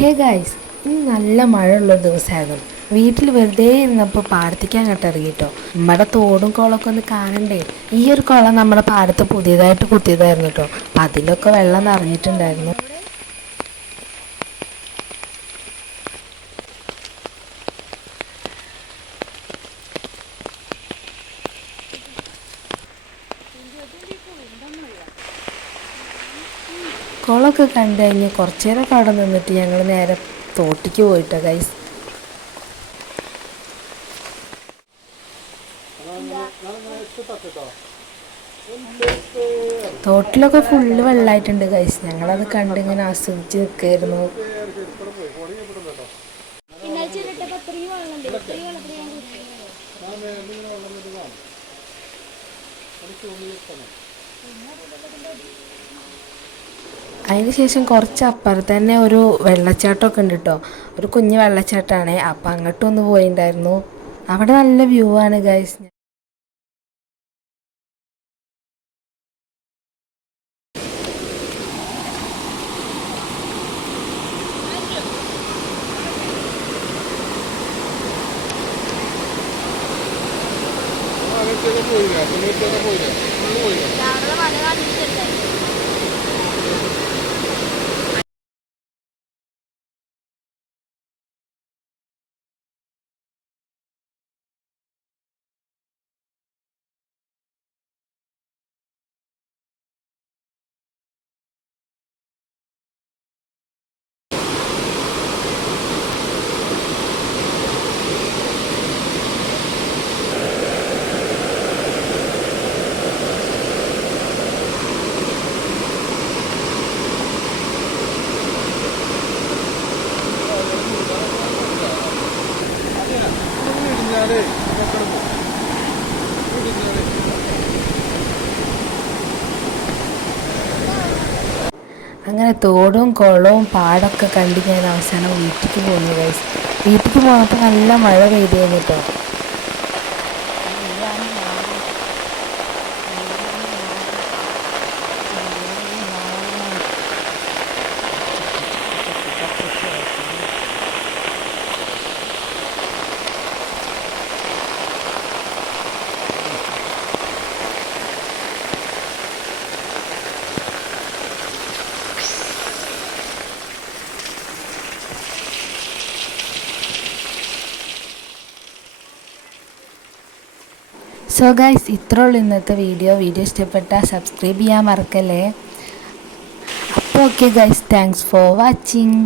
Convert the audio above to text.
Hey guys, ഇന്ന് നല്ല മഴയുള്ളൊരു ദിവസമായിരുന്നു. വീട്ടിൽ വെറുതെ ഇരുന്നപ്പോൾ പാടത്തേക്ക് അങ്ങോട്ട് ഇറങ്ങിട്ടോ. നമ്മുടെ തോടും കുളമൊക്കെ ഒന്ന് കാണണ്ടേ. ഈ ഒരു കുളം നമ്മുടെ പാടത്ത് പുതിയതായിട്ട് കുത്തിയതായിരുന്നു കേട്ടോ. അപ്പം അതിലൊക്കെ വെള്ളം നിറഞ്ഞിട്ടുണ്ടായിരുന്നു. കുളമൊക്കെ കണ്ടു കഴിഞ്ഞ് കുറച്ചു നേരമൊക്കെ അവിടെ നിന്നിട്ട് ഞങ്ങൾ നേരെ തോട്ടിക്ക് പോയിട്ടോ ഗൈസ്. തോട്ടിലൊക്കെ ഫുള്ള് വെള്ളമായിട്ടുണ്ട് ഗൈസ്. ഞങ്ങളത് കണ്ടിങ്ങനെ ആസ്വദിച്ച് നിൽക്കായിരുന്നു. അതിനുശേഷം കുറച്ച് അപ്പുറത്ത് തന്നെ ഒരു വെള്ളച്ചാട്ടമൊക്കെ ഉണ്ട് കേട്ടോ. ഒരു കുഞ്ഞ് വെള്ളച്ചാട്ടമാണ്. അപ്പം അങ്ങോട്ടൊന്ന് പോയിട്ടുണ്ടായിരുന്നു. അവിടെ നല്ല വ്യൂ ആണ് ഗൈസ്. അങ്ങനെ തോടും കുളവും പാടമൊക്കെ കണ്ട് ഞാൻ അവസാനം വീട്ടിലേക്ക് പോന്നു ഗൈസ്. വീട്ടിലേക്ക് പോയപ്പോൾ നല്ല മഴ പെയ്തായിരുന്നു കേട്ടോ. സോ ഗൈസ്, ഇത്രേ ഉള്ളൂ ഇന്നത്തെ വീഡിയോ ഇഷ്ടപ്പെട്ടാൽ സബ്സ്ക്രൈബ് ചെയ്യാൻ മറക്കല്ലേ. അപ്പോൾ okay guys, thanks for watching.